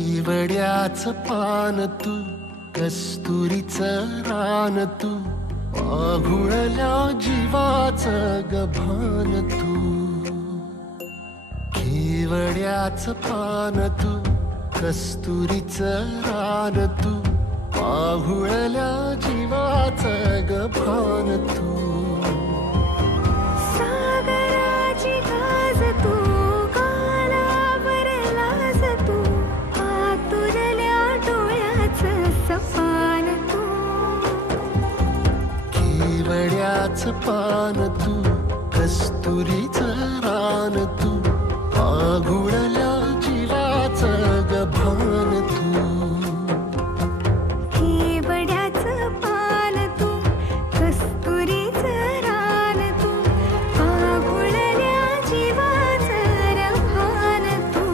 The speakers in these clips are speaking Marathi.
केवड्याचं पान तू, कस्तुरीचं रान तू, आघुळल्या जीवाचं गभान तू. केवड्याचं पान तू, कस्तुरीचं रान तू, आघुळल्या जीवाचं गभान तू. सागराची गाज तू, गालावर लाज तू, आतुरल्या डोळ्याचं सपान तू. केवड्याचं पान तू, कस्तुरीचं रान तू, आघुळल्या जीवाचं गभान तू. केवड्याचं पान तू, कस्तुरीचं रान तू, आघुळल्या जीवाचं रभान तू.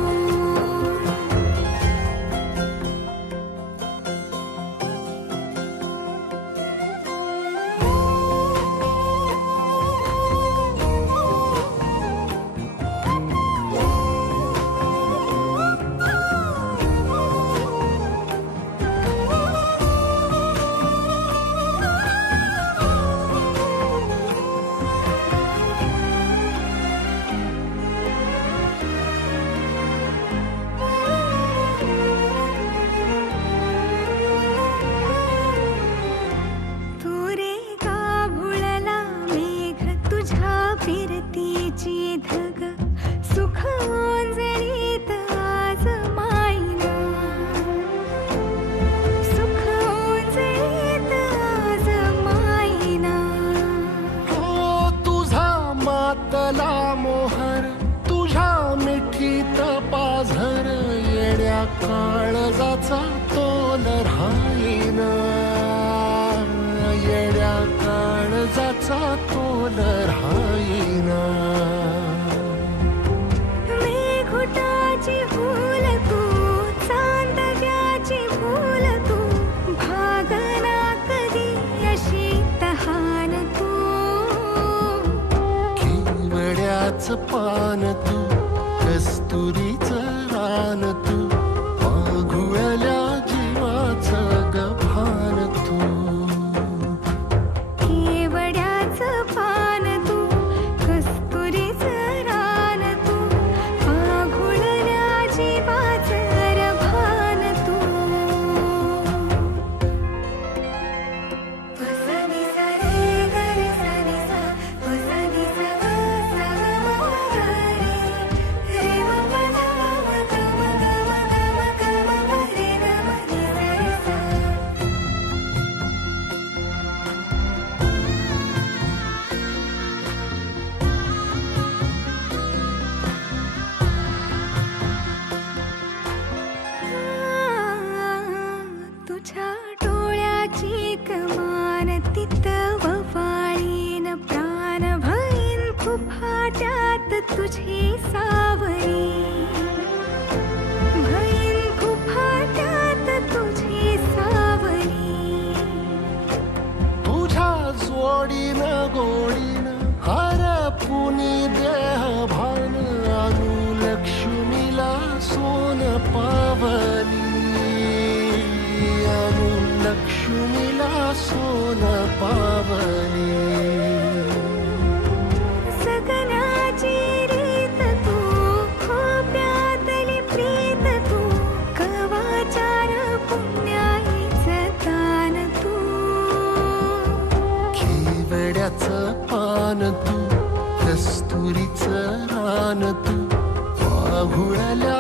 फिरतीची धग सुख ओंजळीत आज मायना, सुख ओंजळीत आज मायना. हो तुझा मातला मोहर, तुझ्या मिठीत पाझर, येड्या काळजाचा तोल राहीना, येड्या काळजाचा तोल राहीना. मेघुटाची फूल तू, चांदव्याची फूल तू, भागना कधी अशी तहान तू. केवड्याचं पान तू, कस्तुरीचं रान तू, आघुळल्या जीवाचं गभान तू. केवड्याचं पान तू, कस्तुरीचं रान तू, आघुळल्या जीवाचं रभान तू. सा नि सा रे ग रे सा नि सा, सा नि सा ग सा ग म ग रे, रे म प ध म ग म ग म ग म ग म ग रे ग म नि सा रे सा. तुझ्या डोळ्याची कमान तिथं ववाळीन, प्राण भईन फुफाट्यात तुझी सावरी, भईन फुफाट्यात तुझी सावरी. तुझ्या जोडीनं गोडीनं हरपुनी देह भान, अनुलक्ष्मीला सोन पावली, अनुलक्ष्मीला सोन पावली. सगनाची रीत तू, खोप्यातली प्रीत तू, कवाचार पुण्याईचं दान तू. केवड्याचं पान तू, कस्तुरीचं रान तू, आघुळल्या